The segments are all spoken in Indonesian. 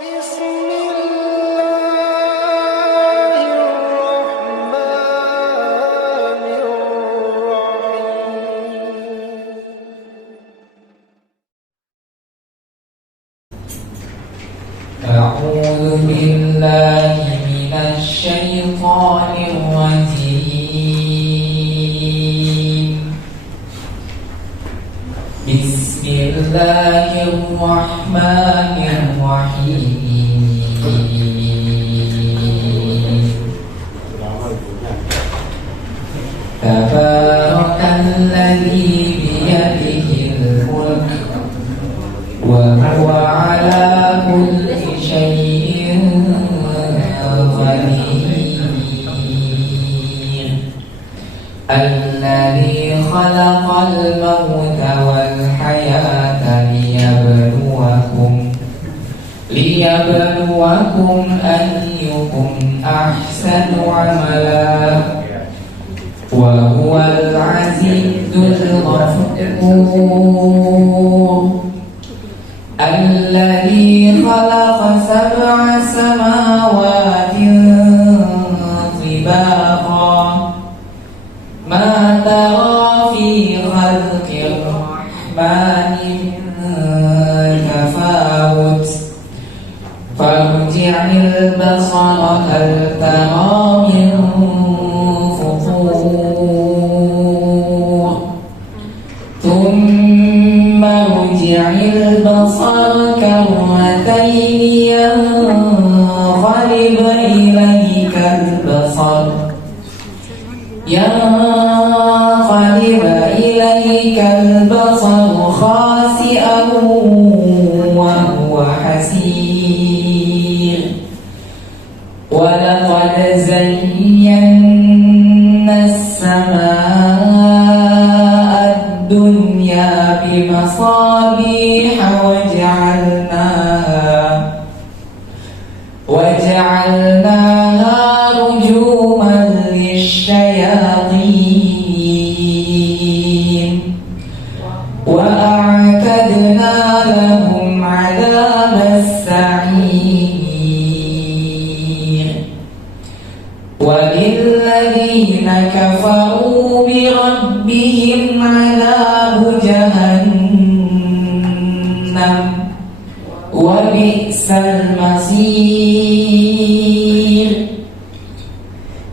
أعوذ بالله من الشيطان الرجيم. بسم الله الرحمن الرحيم. تبارك الذي بيده الملك وهو على كل شيء قدير. الذي خلق الموت والحياة ليبلوكم أيكم أحسن عملا وهو العزيز الغفور. الذي خلق 7 سماوات طباقا ما ترى في خلق الرحمن من تفاوت فارجع البصر هل ترى من فطور ثم ارجع البصر كرتين ينقلب إليك البصر خاسئا وهو حسير. ولقد زينا السماء الدنيا بمصابيح وجعلناها رجوما للشياطين وأعتدنا لهم عذاب السعير. وللذين كفروا بربهم عذاب جهنم وبئس المصير.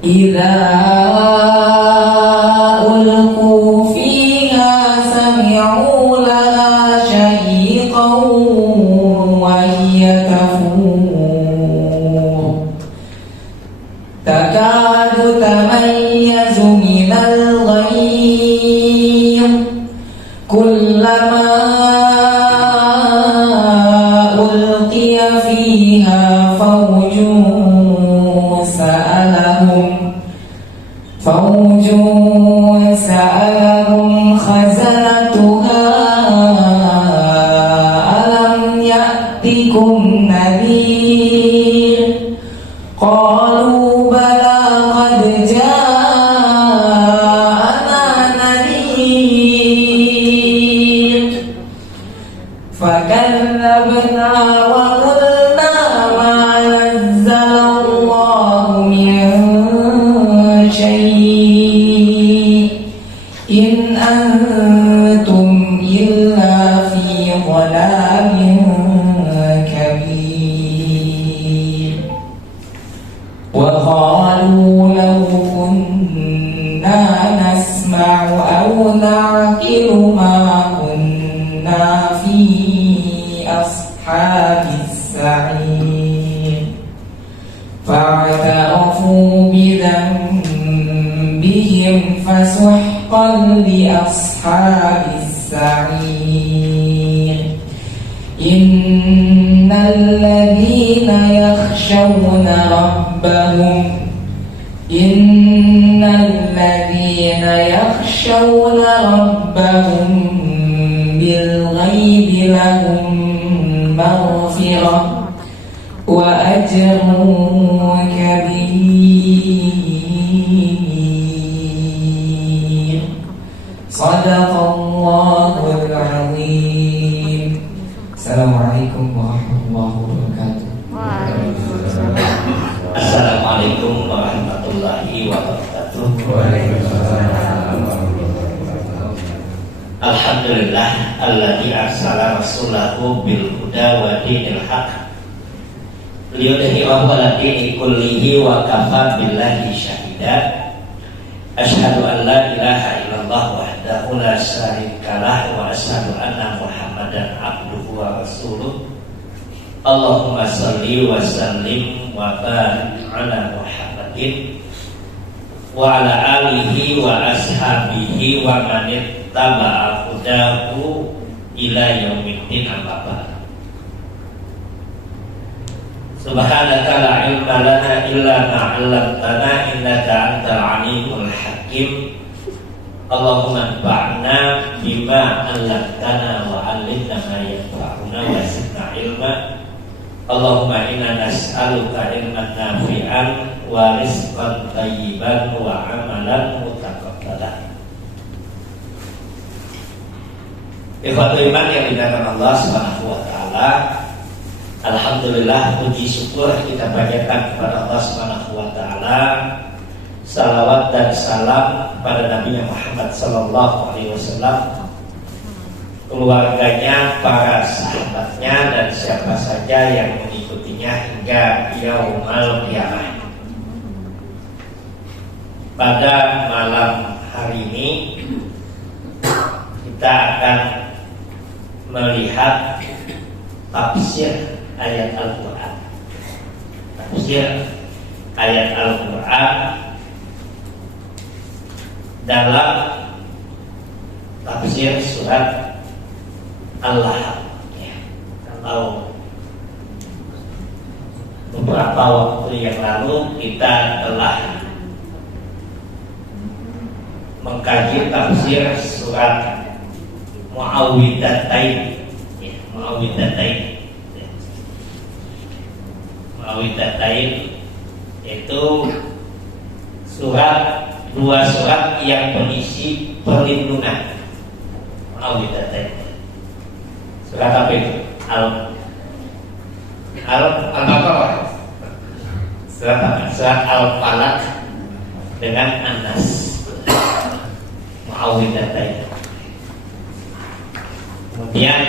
إذا ألقوا فيها سمعوا لها شهيقا وهي تفور تكاد تميز من الغيظ كلما ألقي فيها فوج سألهم خزنتها ألم يأتكم نذير قالوا بلى قد جاءنا نذير فكذبنا وقلنا ما نزل الله من شيء إن أنتم إلا في ضلال كبير. وقالوا لو كنا نسمع أو نعقل ما كنا في أصحاب السعير فاعترفوا بذنبهم فسحقا لأصحاب السعير. إن الذين يخشون ربهم بالغيب لهم مغفرة وأجر كبير. صدق الله العظيم. Assalamualaikum warahmatullahi wabarakatuh. Assalamualaikum warahmatullahi wabarakatuh. Alhamdulillah alladzi arsala rasulahu bil huda wa dinil haq liyudhhirahu 'ala dini kullihi wa kafa billahi syahida. Asyhadu an la ilaha illallah wahdahu la syarikalah wa asyhadu anna Muhammadan abduhu wa rasuluh. Allahumma shalli wa sallim wa barik ala Muhammadin wa ala alihi wa ashabihi wa man ittaba'a hudahu ila yaumiddin, amma ba'd. Subhanaka la ilma lana illa ma 'allamtana innaka antal alimul hakim. Allahumma anfa'na bima 'allamtana wa 'allimna ma yanfa'una wa zidna ilma. Allahumma inna nas'aluka ilman nafi'an wa rizqan thayyiban wa 'amalan mutaqabbalan. Ikhwatul iman yang dimuliakan Allah Subhanahu wa taala, alhamdulillah, puji syukur kita panjatkan kepada Allah Subhanahu wa taala. Salawat dan salam pada Nabi Muhammad sallallahu alaihi wasallam, keluarganya, para sahabatnya, dan siapa saja yang mengikutinya hingga yaumul qiyamah. Pada malam hari ini kita akan melihat tafsir ayat Al-Quran. Tafsir ayat Al-Quran dalam tafsir surat Al-Lahab. Kalau beberapa waktu yang lalu kita telah mengkaji tafsir surat Muawwidzatain. Muawwidzatain itu dua surat yang berisi perlindungan. Muawwidzatain. Surat apa itu? Al-Baqarah. Surat Al-Falaq dengan An-Nas. Muawwidzatain. Kemudian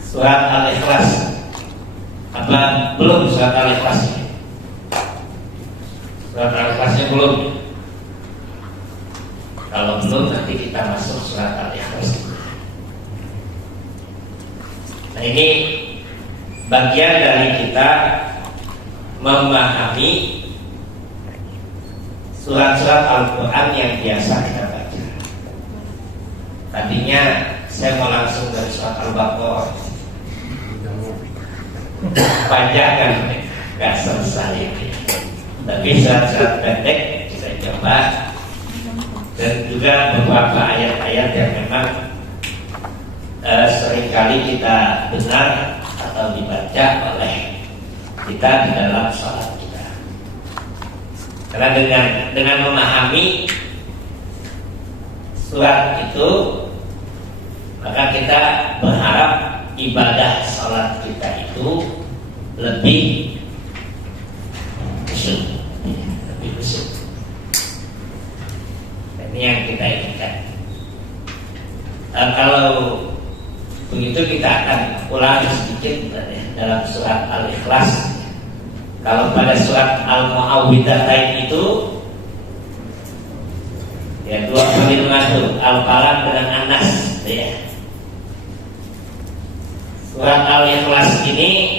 surat Al-Ikhlas. Apa belum surat Al-Ikhlas? Surat Al-Ikhlasnya belum. Kalau belum, nanti kita masuk surat Al-Ikhlas. Nah, ini bagian dari kita memahami surat-surat Al-Quran yang biasa kita baca. Tadinya saya mau langsung dari surat Al-Baqarah, panjang kan, gak selesai ini. Tapi surat-surat pendek bisa coba, dan juga beberapa ayat-ayat yang memang seringkali kita dengar atau dibaca oleh kita di dalam sholat kita. Karena dengan memahami surat itu, maka kita berharap ibadah sholat kita itu lebih khusyuk. Ini yang kita inginkan. Kalau begitu kita akan ulangi sedikit dalam surat Al-Ikhlas. Kalau pada surat Al-Muawwidzatain itu ya dua perlindungan itu, Al-Falaq dengan An-Nas ya. Surat Al-Ikhlas ini,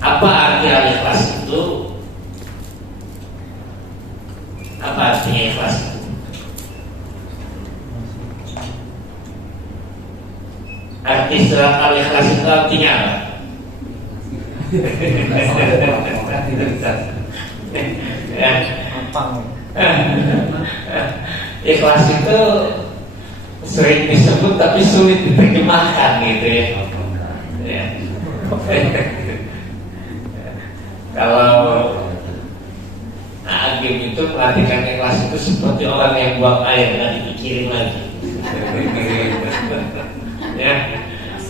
apa arti Al-Ikhlas itu? Apa artinya ikhlas? Arti surat Al-Ikhlas itu artinya apa? Ikhlas itu sering disebut tapi sulit diterjemahkan gitu ya. Kalau Agim itu perhatikan ikhlas itu seperti orang yang buang air dan dipikirin lagi. Ya,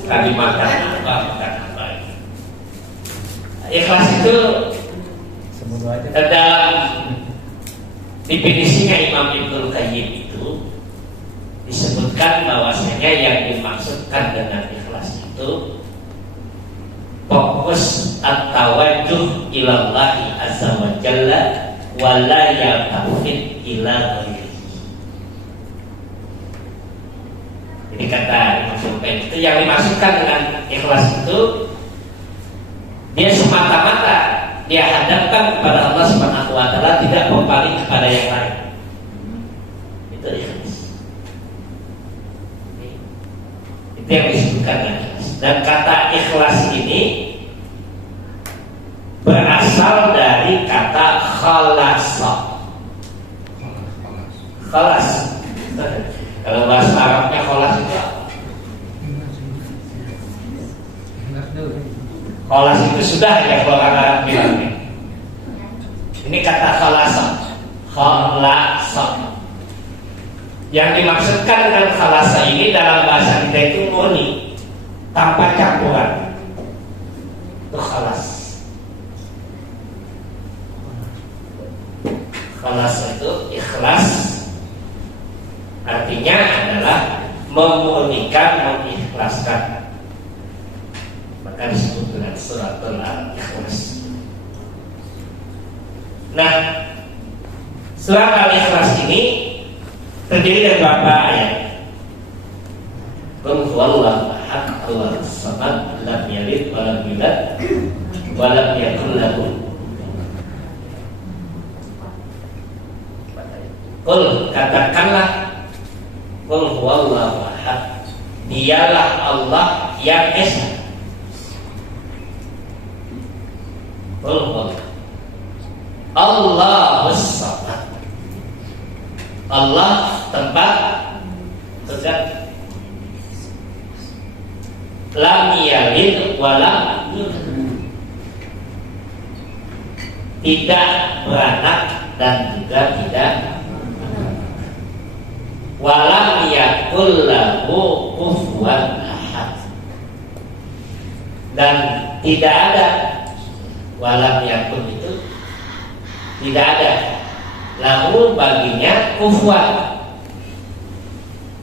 tadi makan apa. ikhlas itu dalam definisinya Imam Ibnul Qayyim itu disebutkan bahwasanya yang dimaksudkan dengan ikhlas itu fokus at-tawajjuh ilallahi azza wa jalla wa la yaltafit ila ghairihi. Jadi kata Imam Sultan itu yang dimaksudkan dengan ikhlas itu dia semata-mata dia hadapkan kepada Allah Subhanahu wa taala, tidak berpaling kepada yang lain. Itu ikhlas. Itu yang disebutkan dengan ikhlas. Dan kata ikhlas ini berasal dari kata khalasa. Khalas. Kalau bahasa Arabnya khalas itu apa? Khalas itu sudah ya kalau orang Arab bilang. Ini kata khalasa. Khalasa. Yang dimaksudkan dengan khalasa ini dalam bahasa kita itu murni, tanpa campuran. Itu khalas. Khalas itu ikhlas, artinya adalah memurnikan, mengikhlaskan. Maka disebut dengan suratul al-ikhlas. Nah, surat al-ikhlas ini terdiri dari beberapa ayat. Qul huwallahu ahad, Allahus samad, lam yalid wa lam yulad wa lam yakul lahu. Qul, katakanlah, qul huwallahu ahad, dialah Allah yang esa. Qul huwallahu Allahus samad. Allah tempat tegak, lam yalid wa lam yulad, tidak beranak dan juga tidak walam yakul lahu kufuwan ahad, dan tidak ada walam yakul itu tidak ada lahu baginya kufuwan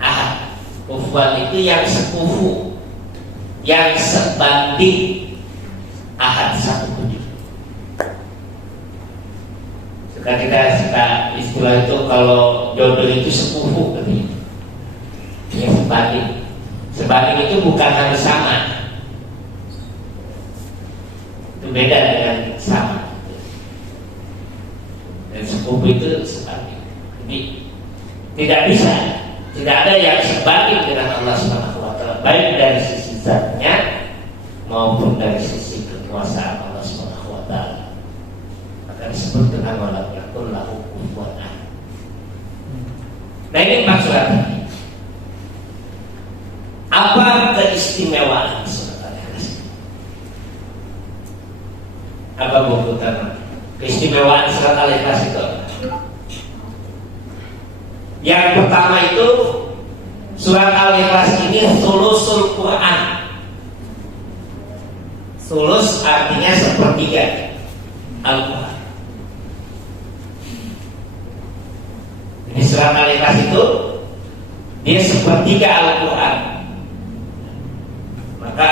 ahad. Kufuwan itu yang sekufu, yang sebanding ahad, satu pun. Kita suka istilah itu kalau jodoh itu sekufu katanya. Ya, sebanding. Sebanding itu bukan harus sama. Itu beda dengan sama. Dan sekufu itu sebanding. Jadi tidak bisa, tidak ada yang sebanding dengan Allah Subhanahu wa taala, baik dari sisi zatnya maupun dari sisi kekuasaan Allah Subhanahu wa taala. Disebut dengan walam yakul lahu kufuwan ahad. Nah, ini maksudnya apa keistimewaan surat Al-Ikhlas? Apa buku utama keistimewaan surat Al-Ikhlas itu? Yang pertama itu surat Al-Ikhlas ini sulusul Quran. Sulus artinya sepertiga Al-Quran. Di surat Al-Ikhlas itu dia sepertiga Al-Quran. Maka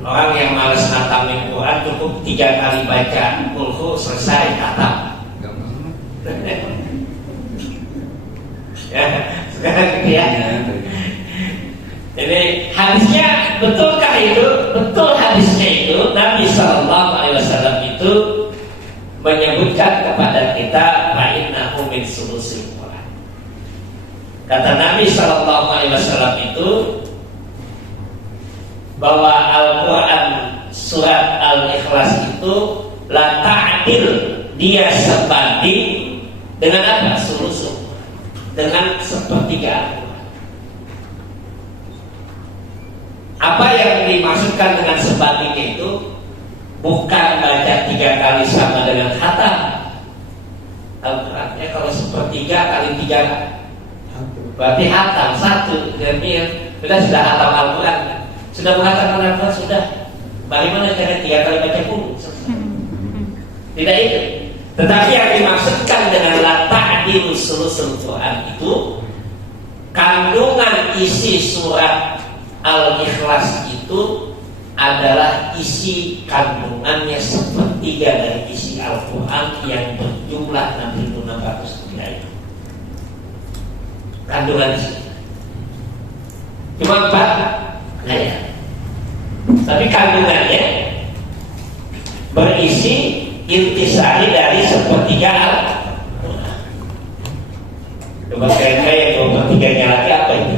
orang yang malas ngatamin Quran cukup 3 kali baca Qul selesai khatam. Ya, sekarang gitu ya. Jadi hadisnya betulkah itu? Betul hadisnya itu. Nabi Sallallahu Alaihi Wasallam itu menyebutkan kepada kita fa'innahu min sulusil Quran. Kata Nabi Sallallahu Alaihi Wasallam itu bahwa Al-Quran surat Al-Ikhlas itu la ta'dil, dia sebanding dengan apa? Sulusul, dengan sepertiga Al-Quran. Apa yang dimaksudkan dengan sebandingnya itu bukan baca 3 kali sama dengan khatam Al-Qurannya. Kalau sepertiga kali 3 berarti hatam 1. Jadi sudah hatam Al-Quran, sudah menghatamkan Al-Quran, sudah. Bagaimana cara 3 kali baca pun? Tidak itu. Tetapi yang dimaksudkan dengan la ta'dilu sulusul Quran itu kandungan isi surat Al-Ikhlas itu adalah isi kandungannya sepertiga dari isi Al-Quran yang berjumlah 6.600 ayat. Kandungan isi cuma 4 ayat, tapi kandungannya berisi intisari dari sepertiga Al-Quran. Coba kira-kira yang 2/3-nya lagi apa itu?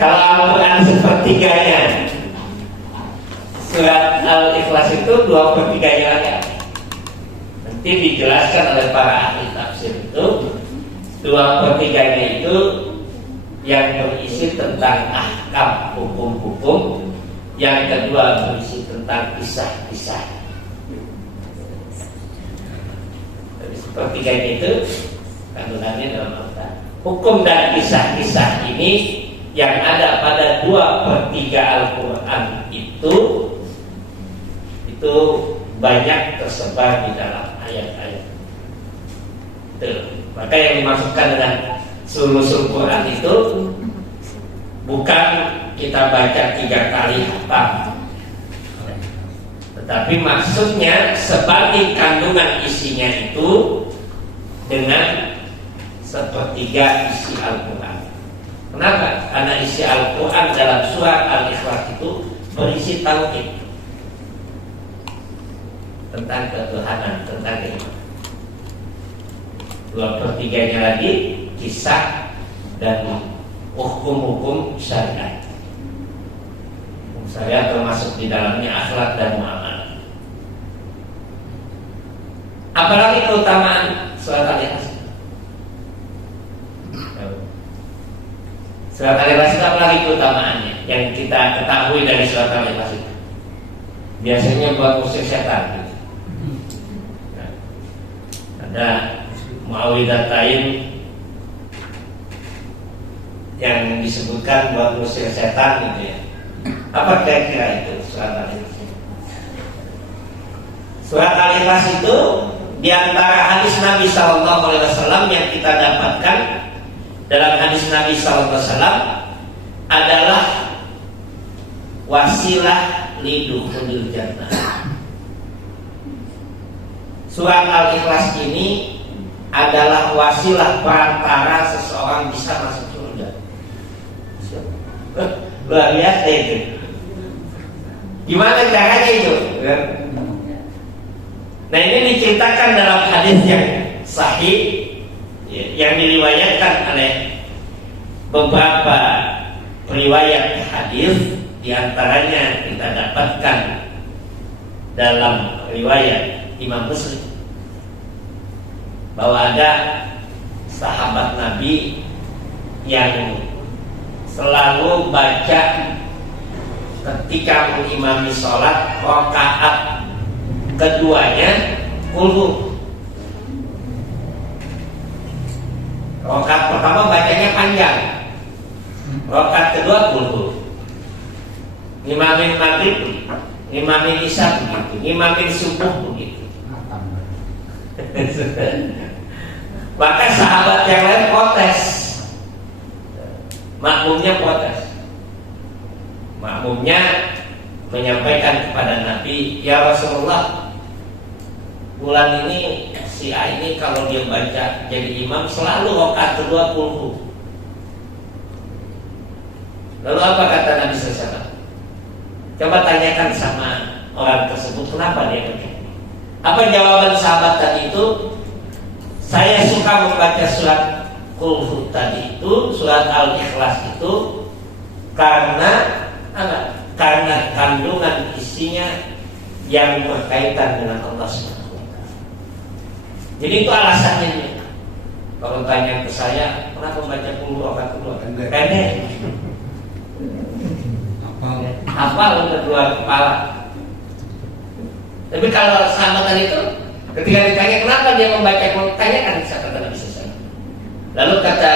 Kalau Al-Quran sepertiganya surat Al-Ikhlas itu 2/3-nya lagi apa? Nanti dijelaskan oleh para ahli tafsir itu 2/3-nya itu yang berisi tentang ahkam hukum-hukum, yang kedua berisi tentang kisah-kisah. Jadi sepertiganya itu kandungannya dalam Al-Quran. Hukum dan kisah-kisah ini yang ada pada 2/3 Al-Quran itu banyak tersebar di dalam ayat-ayat. Maka yang dimaksudkan dengan sulusul Quran itu bukan kita baca 3 kali hafal, tetapi maksudnya sebagai kandungan isinya itu dengan sepertiga isi Al-Quran. Kenapa? Karena isi Al-Quran dalam surat Al-Ikhlas itu berisi tauhid, tentang ketuhanan, tentang keimanan. 2/3-nya lagi kisah dan hukum-hukum syariat. Hukum syariat termasuk di dalamnya akhlak dan muamalah. Apalagi keutamaan surat Al-Ikhlas? Surat Al-Ikhlas itu apalagi keutamaannya yang kita ketahui dari surat Al-Ikhlas itu? Biasanya buat musik setan. Ada muawwidhatain yang disebutkan buat musik setan gitu ya. Apa kira-kira itu surat Al-Ikhlas? Surat Al-Ikhlas itu di antara hadis Nabi SAW yang kita dapatkan dalam hadis Nabi SAW adalah wasilah lidukhulil jannah. Surat Al-Ikhlas ini adalah wasilah perantara seseorang bisa masuk surga. Luar biasa itu. Gimana caranya itu? Nah, ini diceritakan dalam hadis yang sahih yang diriwayatkan oleh beberapa periwayat hadis, di antaranya kita dapatkan dalam riwayat Imam Muslim bahwa ada sahabat Nabi yang selalu baca ketika mengimami sholat rakaat keduanya qul. Rakaat pertama bacanya panjang, rakaat kedua qul. Ngimamin maghrib, ngimamin isya begitu, ngimamin subuh begitu. Maka sahabat yang lain protes, makmumnya protes. Makmumnya menyampaikan kepada Nabi, ya Rasulullah, bulan ini si A ini kalau dia baca jadi imam selalu rakaat kedua qul. Lalu apa kata Nabi SAW? Coba tanyakan sama orang tersebut kenapa dia begitu. Apa jawaban sahabat tadi itu? Saya suka membaca surat Qul tadi itu, surat Al-Ikhlas itu karena apa? Karena kandungan isinya yang berkaitan dengan Allah SWT. Jadi itu alasannya. Kalau tanya ke saya, kenapa membaca Qul rakaat kedua? Pendek. Hafal kedua kepala. Tapi kalau sahabat tadi itu ketika ditanya kenapa dia membaca Qul, tanyakan kata Nabi SAW. Lalu kata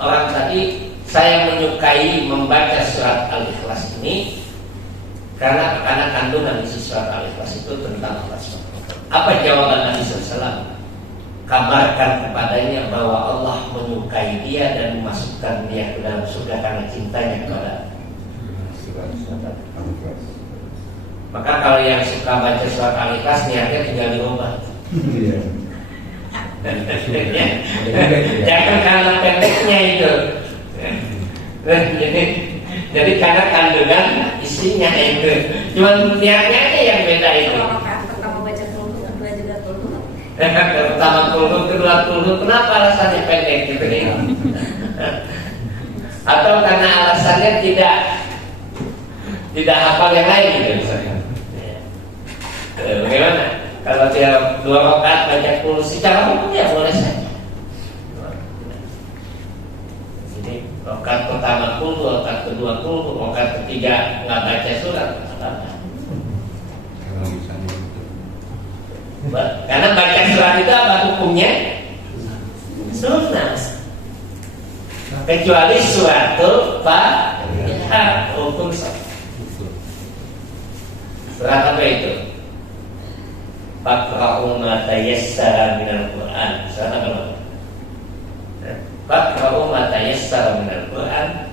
orang tadi, saya menyukai membaca surat Al-Ikhlas ini Karena kandungan isi surat Al-Ikhlas itu tentang Allah SWT. Apa jawaban Nabi SAW? Kabarkan kepadanya bahwa Allah menyukai dia dan memasukkan dia ke dalam surga karena cintanya kepada surat Al-Ikhlas. Maka kalau yang suka baca surat Al-Ikhlas niatnya tinggal dirubah. Jangan karena pendeknya itu. Jadi karena kandungan isinya itu, cuma niatnya aja yang beda itu. Pertama baca kulhu, kedua juga kulhu. Pertama kulhu, kedua kulhu, kenapa alasannya pendek gitu ya? Atau karena alasannya tidak hafal yang lain gitu misalnya. Bagaimana? Kalau dia 2 rakaat baca kulhu secara umum ya boleh saja. Rakaat pertama kulhu, rakaat kedua kulhu, rakaat ketiga nggak baca surat, apa? Karena baca surat itu apa hukumnya? Sunnah. Kecuali suratul Fatihah, hukum surat apa itu? Faqra'u ma tayassara minal Qur'an. Surat apa? Faqra'u ma tayassara minal Qur'an.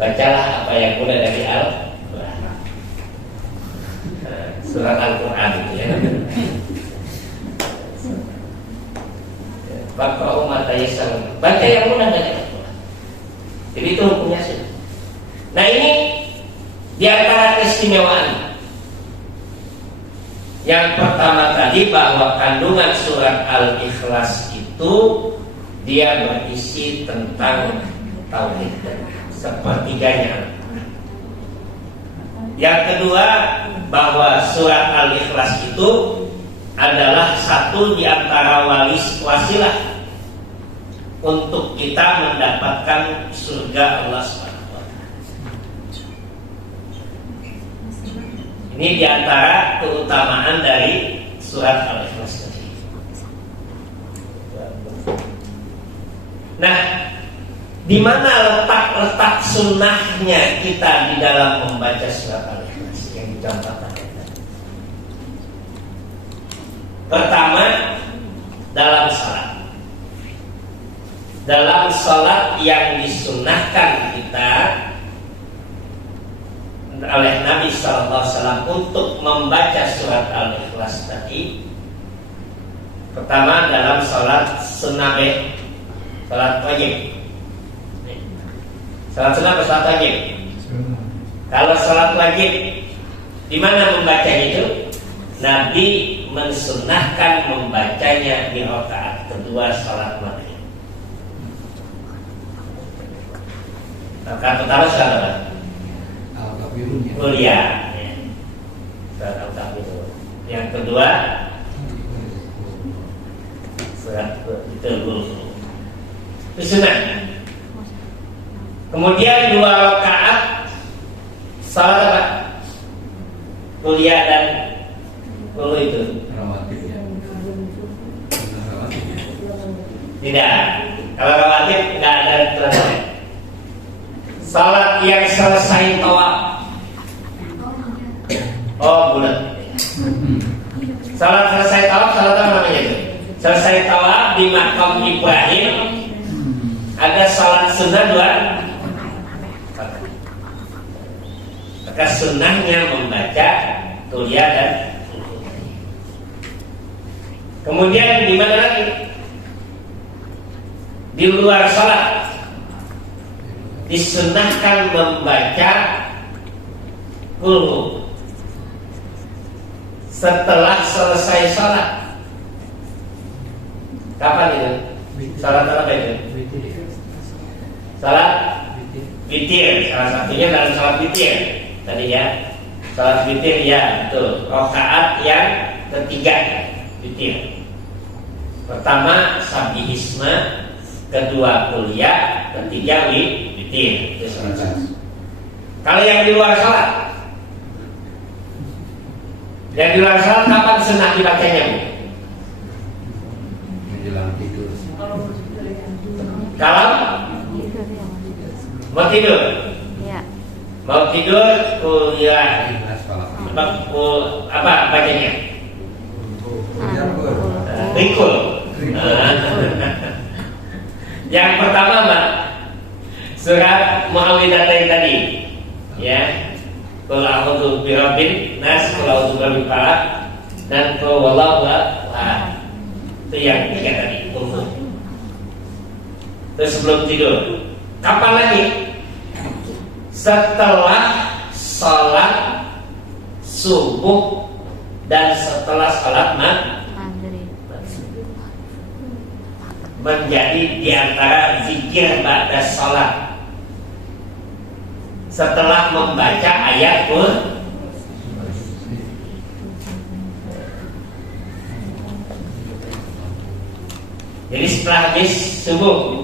Bacalah apa yang mudah dari Al-Qur'an. Surat Al-Qur'an itu ya. Faqra'u ma tayassara. Baca yang mudah dari Al-Qur'an. Jadi itu hukumnya sih. Nah ini di antara keistimewaan. Yang pertama tadi bahwa kandungan surat Al-Ikhlas itu dia berisi tentang tauhid sepertiganya. Yang kedua bahwa surat Al-Ikhlas itu adalah satu di antara wasilah untuk kita mendapatkan surga Allah SWT. Ini di antara keutamaan dari surat Al-Ikhlas tadi. Nah, di mana letak sunnahnya kita di dalam membaca surat Al-Ikhlas yang dicontohkan tadi? Pertama, dalam salat. Dalam salat yang disunnahkan kita oleh Nabi SAW untuk membaca surat Al-Ikhlas tadi. Pertama dalam salat sunnah, salat wajib. Salat sunnah atau salat wajib? Kalau salat wajib, di mana membacanya itu? Nabi mensunnahkan membacanya di rakaat kedua salat maghrib. Rakaat pertama salat apa? Kuliah, surat Al-Kafirun. Yang kedua surat itu sunnah. Kemudian 2 rakaat salat apa? Kuliah dan kulu itu. Tidak. Kalau rawatib nggak ada terlalu. Salat yang selesai tawaf. Oh bulan. Salat selesai tawaf, salat apa namanya itu? Selesai tawaf di makam Ibrahim, ada salat sunnah 2. Maka sunnahnya membaca kuliah dan kemudian di mana lagi? Di luar salat disunnahkan membaca kulhu setelah selesai salat. Kapan itu? Salat apa itu? Salat witir. Salah satunya dalam salat witir tadi ya. Salat witir ya, betul. Rakaat yang ketiga witir. Pertama sabbihisma, kedua kuliah, ketiga witir. Itu salat. Kalau yang di luar salat, yang di luar salat kapan sunnah dibacanya, Bu? Menjelang tidur. Kalau mau tidur, Ya. mau tidur kuliah Apa bacanya? Rikul. Yang pertama Mbak, surat Muawwidzatain tadi, ya. Qul a'udzu birabbin nas, qul a'udzu birabbil falaq, dan qul huwallahu ahad. Itu yang tiga tadi. Terus sebelum tidur. Kapan lagi? Setelah sholat subuh dan setelah sholat maghrib. Menjadi diantara zikir ba'da sholat setelah membaca ayat pun. Jadi setelah habis subuh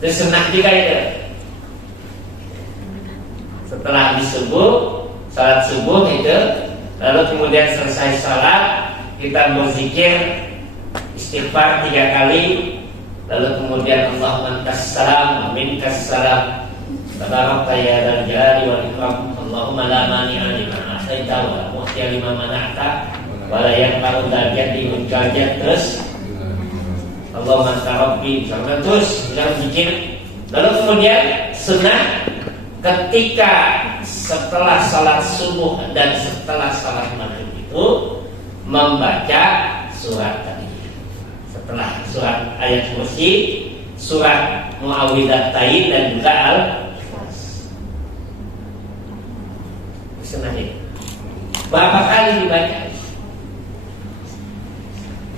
itu sunnah juga itu. Setelah habis subuh, salat subuh itu, lalu kemudian selesai salat kita berzikir istighfar 3 kali, lalu kemudian Allahumma antas salam wa minkas salam, tabarakta ya dzal jalali wal ikram, Allahumma la mani'a lima a'taita wa la mu'tiya lima mana'ta wa la yanfa'u dzal jaddi minka jadd. Terus Allahumma anta rabbi, terus bilang zikir. Lalu kemudian sunnah ketika setelah salat subuh dan setelah salat maghrib itu membaca surat tadi. Setelah surat ayat kursi, surat Muawwidzatain dan juga Al-Ikhlas. Sunnah ini. Berapa kali dibaca?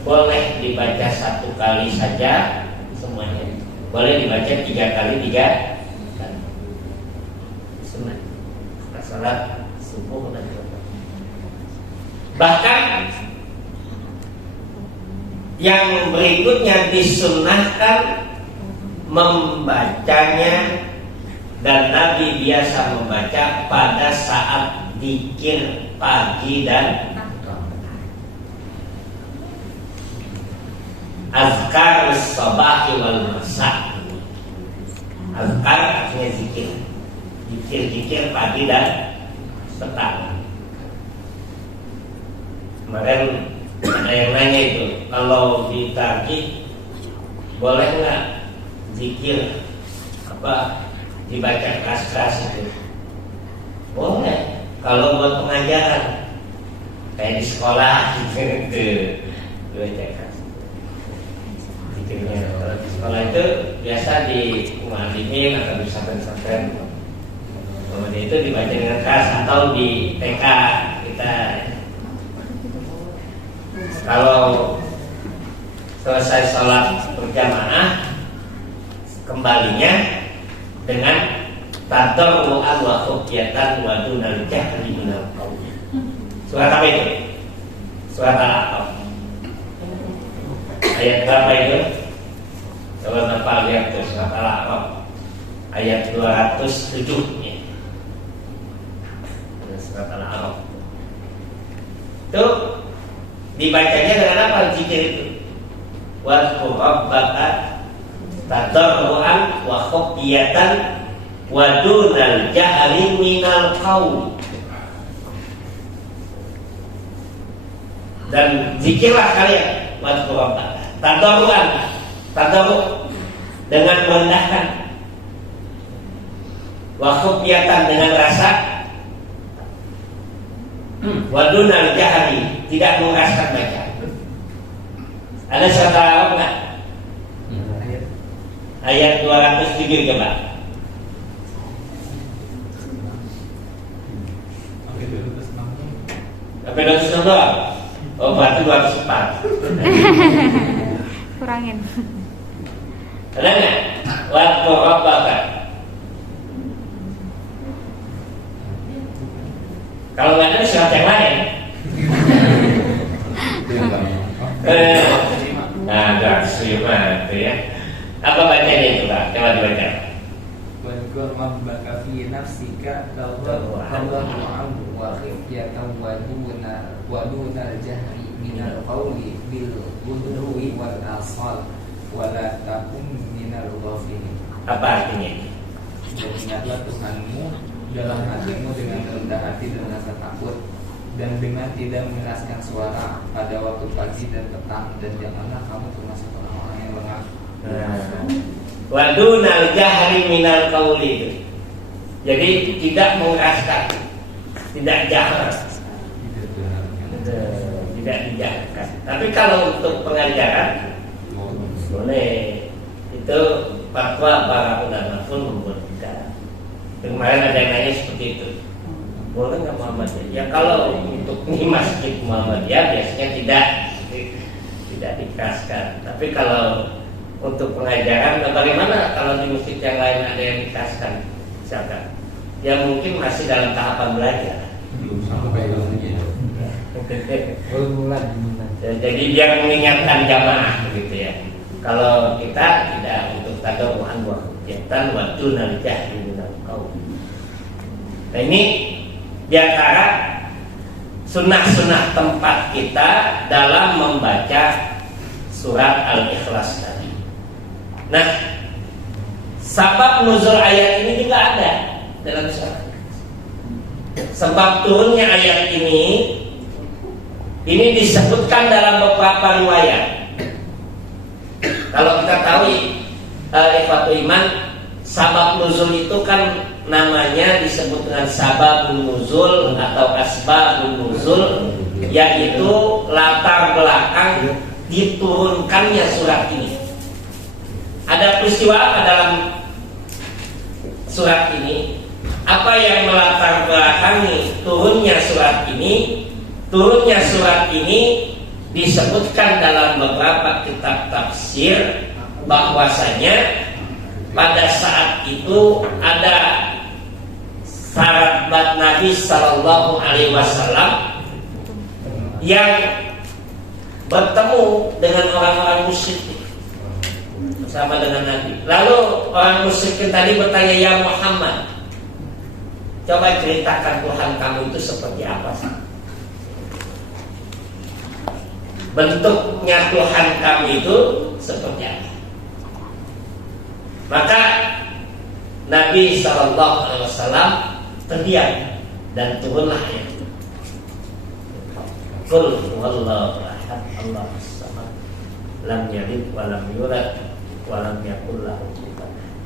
Boleh dibaca 1 kali saja semuanya. Boleh dibaca 3 kali 3 kali. Sunnah. Salat subuh dan maghrib. Bahkan yang berikutnya disunnahkan membacanya, dan Nabi biasa membaca pada saat zikir pagi dan azkar sabah wal masa. Azkar artinya zikir. Zikir pagi dan petang. Kemarin ada yang nanya itu, kalau di Turki boleh nggak zikir dibaca keras-keras itu? Boleh. Kalau buat pengajaran kayak di sekolah gitu, dibaca keras. Kalau di sekolah itu biasa di muallimin atau di pesantren, kemudian itu dibaca dengan keras, atau di TK kita kalau selesai sholat berjamaah kembalinya dengan tadarru'an wa khufyatan wa dunal jahri minal qaul. Surat apa itu? Surat Al-A'raf. Ayat berapa itu? Coba Bapak lihat tuh, surat Al-A'raf ayat 207 ya. Surat Al-A'raf itu dibacanya dengan apa zikir itu? Wadhkur rabbaka tadarru'an wa khufyatan wa dunal jahri minal qaul. Dan zikirlah kalian wadhkur rabbaka tadarru'an dengan merendahkan, wa khufyatan dengan rasa, wa dunal jahri tidak mengeraskan baca. Ada surat Al-A'raf enggak? Ayat 207 coba. Sampai 206 doang. Oh, berarti 204. Kurangin. Ada nggak? Waktu rabbaka. Kalau nggak ada surat yang lain. Nah, terima itu ya. Apa bacanya itu Pak? Coba dibaca. Wadhkur rabbaka fi nafsika tadarru'an wa khifyatan wa dunal jahri minal qawli bil ghudwi wal asal wa la takun minal ghafilin. Apa artinya? Ingatlah Tuhanmu dalam hatimu dengan rendah hati dan rasa takut, dan dengan tidak mengeraskan suara pada waktu pagi dan petang, dan janganlah kamu termasuk orang-orang yang lengah. Wadunal jahri minal qauli. Jadi tidak mengeraskan, tidak jahar, tidak dijaharkan. Tapi kalau untuk pengajaran boleh. Itu fatwa para ulama pun membolehkan. Kemarin ada yang nanya seperti itu. Boleh nggak Muhammadiyah? Ya kalau untuk di masjid Muhammadiyah biasanya tidak dikeraskan. Tapi kalau untuk pengajaran, bagaimana kalau di masjid yang lain ada yang dikeraskan? Misalkan, ya mungkin masih dalam tahapan belajar. Jadi biar mengingatkan jamaah begitu ya. Kalau kita tidak untuk tadarruan wa hujatan wa dunal jahri minal qaul. Nah ini diantara sunnah-sunnah tempat kita dalam membaca surat Al-Ikhlas tadi. Nah, sabab nuzul ayat ini juga ada dalam surat. Sebab turunnya ayat ini disebutkan dalam beberapa riwayat. Kalau kita tahu ikhwatul iman, sabab nuzul itu kan namanya disebut dengan sababun nuzul atau asbabun nuzul, yaitu latar belakang diturunkannya surat ini. Ada peristiwa apa dalam surat ini? Apa yang melatar belakangi turunnya surat ini? Turunnya surat ini disebutkan dalam beberapa kitab tafsir bahwasanya pada saat itu ada sahabat Nabi Sallallahu Alaihi Wasallam yang bertemu dengan orang-orang musyrik bersama dengan Nabi. Lalu orang musyrik tadi bertanya, ya Muhammad, coba ceritakan Tuhan kamu itu seperti apa sih? Bentuknya Tuhan kami itu seperti apa? Maka Nabi SAW terdiam dan turunlah ayat itu. Qul huwallahu ahad, Allahus samad, lam yalid wa lam yulad wa lam yakul lahu kufuwan ahad.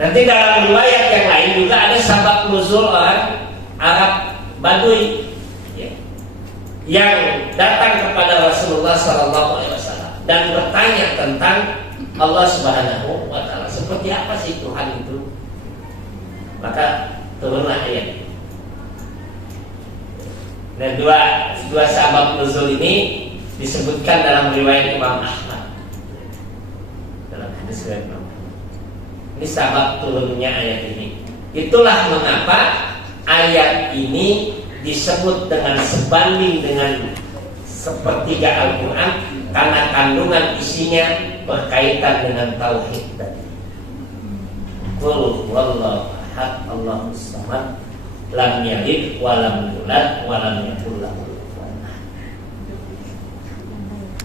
Nanti dalam riwayat yang lain juga ada sabab nuzul orang Arab Badui yang datang kepada Rasulullah SAW dan bertanya tentang Allah Subhanahu wa Ta'ala, seperti apa sih Tuhan itu? Maka turunlah ayat ini. Dan dua sabab nuzul ini disebutkan dalam riwayat Imam Ahmad. Dalam hadis riwayat Imam Ahmad. Ini sabab turunnya ayat ini. Itulah mengapa ayat ini disebut dengan sebanding dengan sepertiga Al-Quran, karena kandungan isinya berkaitan dengan tauhid tadi. Qul huwallahu ahad, Allahus samad, lam yalid wa lam yulad wa lam yakul lahu kufuwan ahad.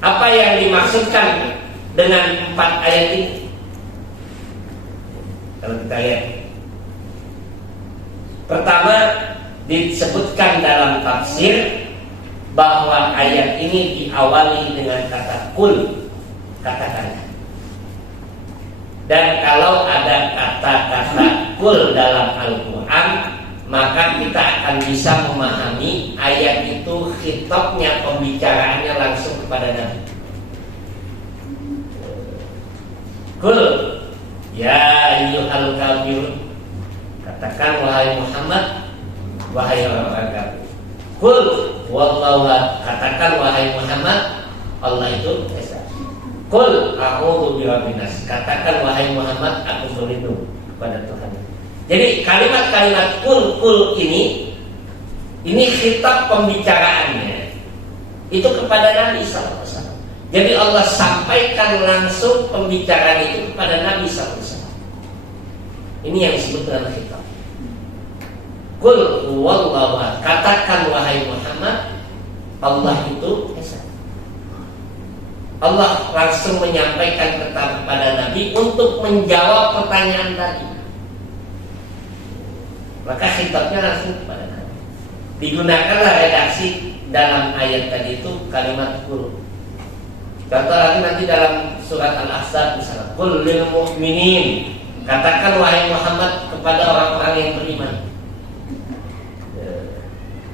Apa yang dimaksudkan dengan 4 ayat ini? Kalau kita lihat, pertama disebutkan dalam tafsir bahwa ayat ini diawali dengan kata kul, katakan. Dan kalau ada kata-kata kul dalam Al-Quran, maka kita akan bisa memahami ayat itu khitabnya, pembicaraannya langsung kepada Nabi. Kul ya ayyuhal kafirun, katakan wahai Muhammad, wahai orang-orang kafir. Qul wallahu, katakan wahai Muhammad, Allah itu esa. Qul a'udzu birabbin nas, katakan wahai Muhammad, aku berlindung kepada Tuhan. Jadi kalimat-kalimat kul ini khitab pembicaraannya itu kepada Nabi SAW. Jadi Allah sampaikan langsung pembicaraan itu kepada Nabi SAW. Ini yang disebut dengan khitab. Qul huwallahu ahad, katakan wahai Muhammad, Allah itu esa. Allah langsung menyampaikan kepada Nabi untuk menjawab pertanyaan tadi. Maka khitabnya langsung kepada Nabi. Digunakanlah redaksi dalam ayat tadi itu kalimat qul. Contoh lagi nanti dalam surat Al-Ahzab misalnya, qul lil mu'minin, katakan wahai Muhammad kepada orang-orang yang beriman.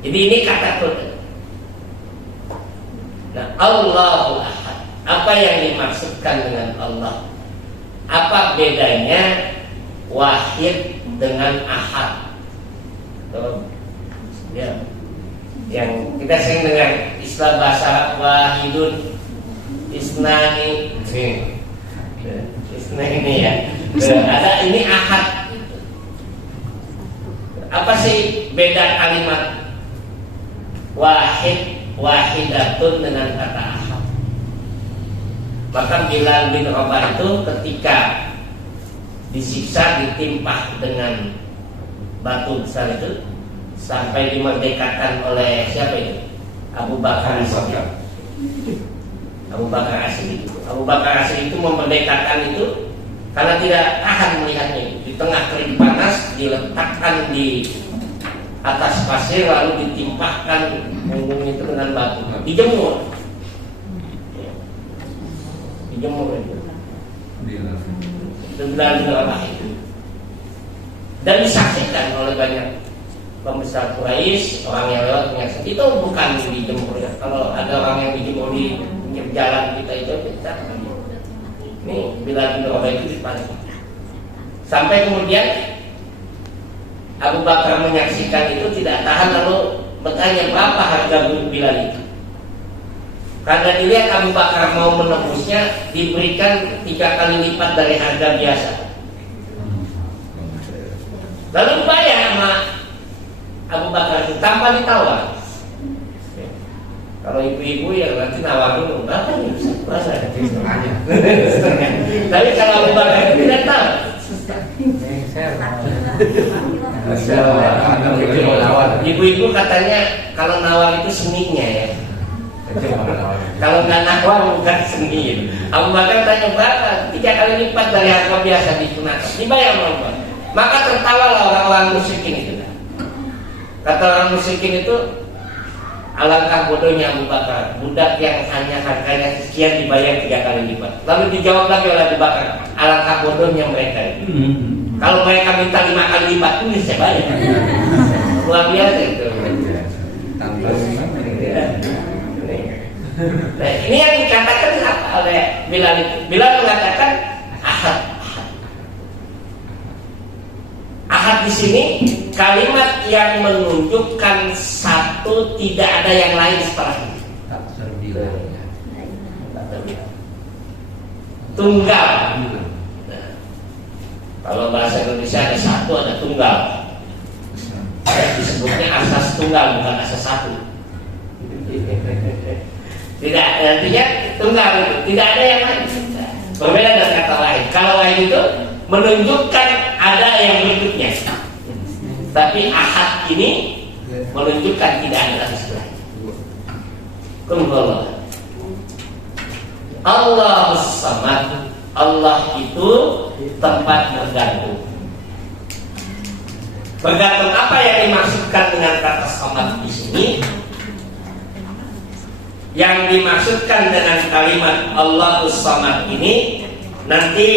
Jadi ini kata qul. Nah, Allahu Ahad. Apa yang dimaksudkan dengan Allah? Apa bedanya wahid dengan ahad? Ya, yang kita sering dengar istilah bahasa Arab wahidun, isnani, isnani ya. Ada ini ahad. Apa sih beda kalimat wahid, wahidatun dengan kata ahad? Maka Bilal bin Rabah itu ketika disiksa ditimpah dengan batu besar itu sampai dimerdekakan oleh siapa itu? Abu Bakar As-Siddiq. Abu Bakar As-Siddiq. Abu Bakar As-Siddiq itu memerdekakan itu karena tidak tahan melihatnya. Di tengah terik panas diletakkan di atas pasir lalu ditimpahkan punggungnya itu dengan batu, dijemur. Dijemur itu. Dan disaksikan oleh banyak pembesar Quraisy, orang yang lewat menyaksikan. Itu bukan dijemur ya. Kalau ada orang yang dijemur di pinggir jalan kita itu kita ini bila Rabah itu dipanik. Sampai kemudian Abu Bakar menyaksikan itu tidak tahan lalu bertanya berapa harga Bilal itu. Karena dilihat Abu Bakar mau menebusnya diberikan 3 kali lipat dari harga biasa. Lalu bayar sama Abu Bakar itu tanpa ditawar. Kalau ibu-ibu ya nanti nawar dulu berapa nih bisa setengahnya. Tapi kalau Abu Bakar itu tidak tahu. Ibu-ibu katanya kalau nawar itu seninya ya. Kalau nggak nawar bukan seni. Abu Bakar tanya berapa? 3 kali lipat dari harga biasa digunakan. Dibayar Muhammad. Maka tertawalah orang-orang musyrikin itu. Kata orang musyrikin itu, alangkah bodohnya Abu Bakar, budak yang hanya harganya sekian dibayar 3 kali lipat. Lalu dijawab lagi oleh Abu Bakar, alangkah bodohnya mereka itu. Kalau mereka minta 5 kali lipat pun saya bayar. Luar biasa itu. Nah, ini yang dikatakan apa oleh Bilal itu? Bilal mengatakan ahad. Ahad di sini kalimat yang menunjukkan satu, tidak ada yang lain setelahnya. Tunggal. Nah, kalau bahasa Indonesia ada satu, ada tunggal. Disebutnya asas tunggal, bukan asas satu. Tidak, artinya tunggal itu, tidak ada yang lain. Berbeda dengan kata lain. Kalau lain itu menunjukkan ada yang berikutnya. Tapi ahad ini menunjukkan tidak ada lagi setelahnya. Kulullah. Allahus Samad. Allah itu tempat bergantung. Bergantung apa yang dimaksudkan dengan kata samad di sini? Yang dimaksudkan dengan kalimat Allahus Samad ini nanti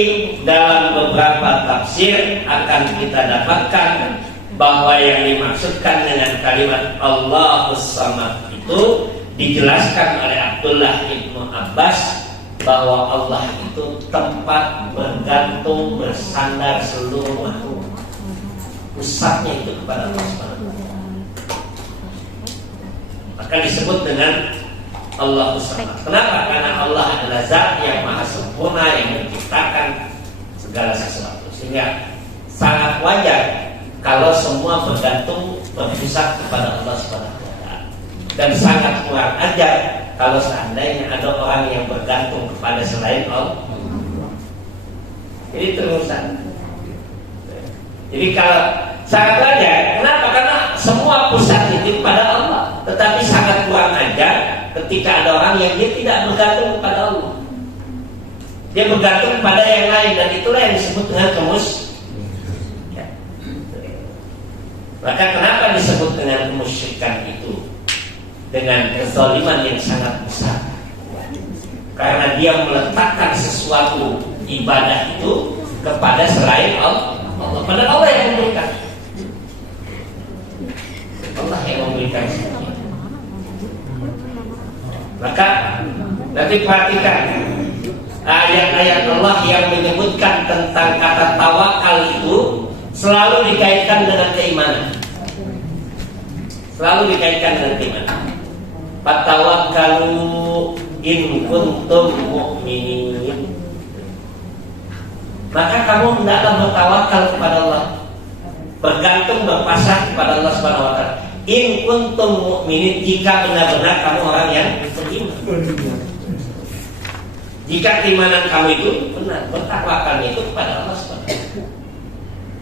dalam beberapa tafsir akan kita dapatkan bahwa yang dimaksudkan dengan kalimat Allahus Samad itu dijelaskan oleh Abdullah bin Abbas bahwa Allah itu tempat bergantung, bersandar seluruh makhluk. Pusatnya itu kepada Allah Subhanahu wa Ta'ala. Maka disebut dengan Allahus Samad. Kenapa? Karena Allah adalah zat yang maha sempurna yang menciptakan segala sesuatu. Sehingga sangat wajar kalau semua bergantung berpusat kepada Allah Subhanahu wa Ta'ala. Dan sangat kurang ajar kalau seandainya ada orang yang bergantung kepada selain Allah. Jadi terusan. Jadi kalau sangat wajar, kenapa? Karena semua pusat itu pada Allah. Tetapi sangat kurang ajar ketika ada orang yang dia tidak bergantung kepada Allah. Dia bergantung kepada yang lain, dan itulah yang disebut dengan Maka kenapa disebut dengan kemusyrikan itu? Dengan kezaliman yang sangat besar. Karena dia meletakkan sesuatu ibadah itu kepada selain Allah. Padahal Allah yang memberikan. Allah yang memberikan. Maka nanti perhatikan ayat-ayat Allah yang menyebutkan tentang kata tawakal itu selalu dikaitkan dengan keimanan. Selalu dikaitkan dengan keimanan. Fatawakkalu in kuntum mu'minin. Maka kamu hendaklah bertawakal kepada Allah, bergantung, berpasrah kepada Allah Subhanahu wa taala. In kuntum mu'minin, jika benar-benar kamu orang yang beriman. Jika keimanan kamu itu benar, bertawakalnya itu kepada Allah Subhanahu wa taala.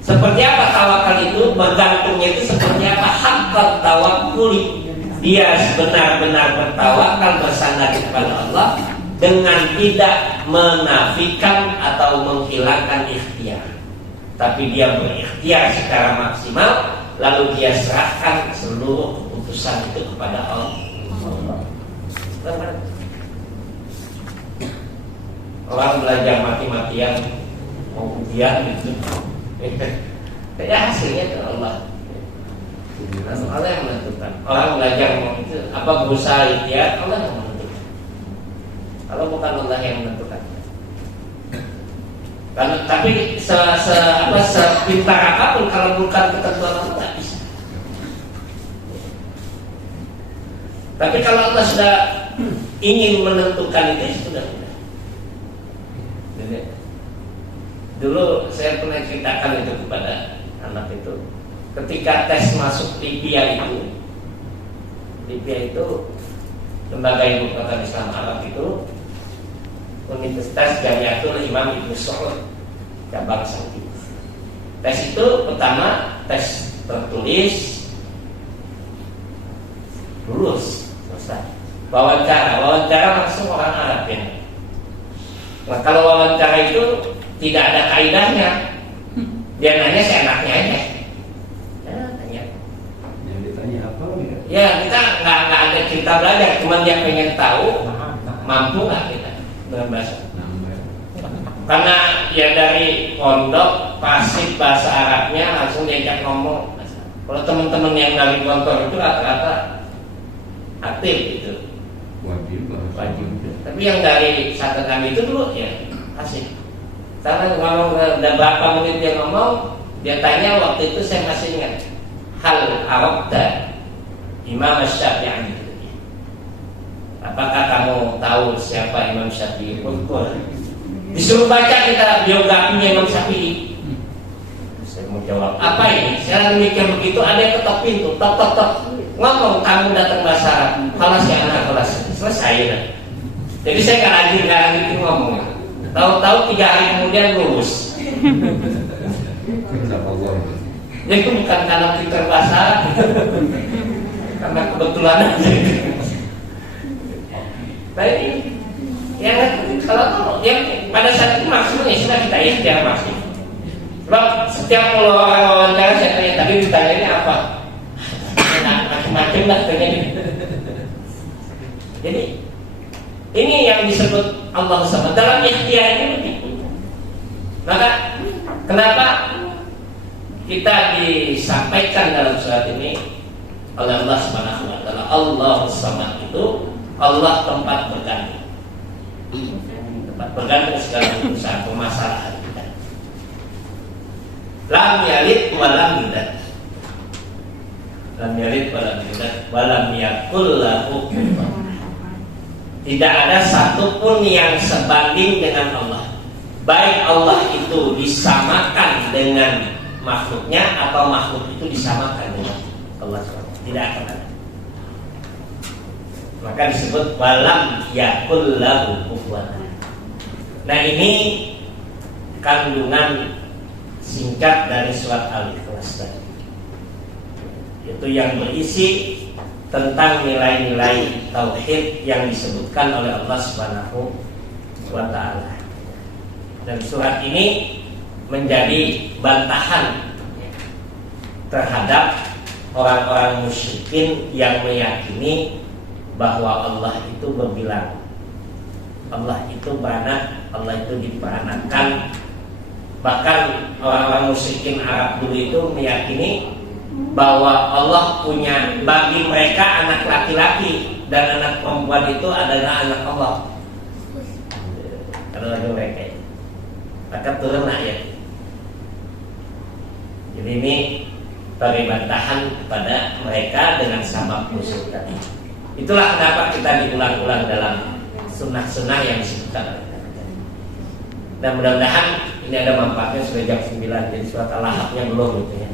Seperti apa tawakal itu? Bergantungnya itu seperti apa? Haqqat tawakkuli. Dia benar-benar bertawakal, bersandar kepada Allah dengan tidak menafikan atau menghilangkan ikhtiar, tapi dia berikhtiar secara maksimal, lalu dia serahkan seluruh keputusan itu kepada Allah. Orang belajar mati-matian mau ujian gitu, ya hasilnya ke Allah. Allah yang menentukan. Orang belajar mau itu apa, berusaha ikhtiar, Allah yang menentukan. Kalau bukan Allah yang menentukan. Tapi sepintar apapun kalau bukan ketentuan Allah nggak bisa. Tapi kalau Allah sudah ingin menentukan itu sudah. Dulu saya pernah ceritakan itu kepada anak itu. Ketika tes masuk LIPIA itu lembaga ilmu pengetahuan Islam Arab itu, Universitas Jamiatul Imam Ibnu Saud cabang Saudi. Tes itu pertama tes tertulis, lulus, selesai. Wawancara langsung orang Arab ya. Nah kalau wawancara itu tidak ada kaidahnya, dia nanya seenaknya aja. Ya kita nggak ada cerita belajar, cuma dia pengen tahu mampu nggak kita dengan bahasa. Karena ya dari pondok pasif bahasa Arabnya langsung diajak ngomong. Kalau teman-teman yang dari kantor itu rata-rata aktif gitu. Wajib. Tapi yang dari satu kami itu dulu ya asik. Karena ngomong udah berapa menit dia ngomong, dia tanya waktu itu saya masih ingat. Hal Arabta Imam Syafi'i. Apakah kamu tahu siapa Imam Syafi'i? Disuruh baca kita biografinya Imam Syafi'i. Saya mau jawab apa ini? Saya mikir begitu, ada yang ketok pintu, tok. Ngomong kamu datang bahasa Arab. Kelas ya anak kelas. Selesai dah. Jadi saya nggak lanjutin ngomong. Tahu-tahu 3 hari kemudian lulus. Jadi itu bukan karena pintar bahasa Arab, karena kebetulan aja. Nah ini yang kalau yang pada saat itu maksudnya sudah kita ikhtiar maksud. Sebab setiap orang wawancara saya tanya tadi ditanya apa, macam-macam lah tanya. Jadi ini yang disebut Allah SWT dalam ikhtiar ini begitu. Maka kenapa kita disampaikan dalam surat ini oleh Allah Subhanahu wa taala, Allahu Samad itu Allah tempat bergantung. Tempat bergantung segala urusan permasalahan kita. Lam yalid wa lam yulad. Lam yalid wa lam yulad wa lam yakul lahu kufuwan. Tidak ada satupun yang sebanding dengan Allah. Baik Allah itu disamakan dengan makhluknya atau makhluk itu disamakan dengan Allah. Tidak akan ada. Maka disebut walam yakul lahu kufuwan. Nah ini kandungan singkat dari surat Al-Ikhlas tadi. Itu yang berisi tentang nilai-nilai tauhid yang disebutkan oleh Allah Subhanahu wa taala. Dan surat ini menjadi bantahan terhadap orang-orang musyrikin yang meyakini bahwa Allah itu berbilang, Allah itu beranak, Allah itu diperanakan. Bahkan orang-orang musyrikin Arab dulu itu meyakini bahwa Allah punya bagi mereka anak laki-laki dan anak perempuan itu adalah anak Allah. Kalau bagi mereka, maka turun ayat. Jadi ini bagi bantahan kepada mereka dengan sabab musyrik tadi. Itulah kenapa kita diulang-ulang dalam sunnah-sunnah yang disebutkan. Dan mudah-mudahan ini ada manfaatnya. Sudah jam 9, jadi surat Al-Lahab-nya belum gitu ya.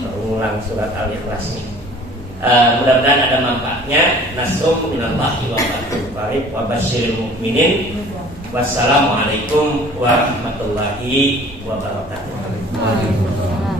Mengulang surat Al-Ikhlas ini. Mudah-mudahan ada manfaatnya. Nasrum minallahi wa fathul qarib wa basyiril mu'minin. Wassalamualaikum warahmatullahi wabarakatuh.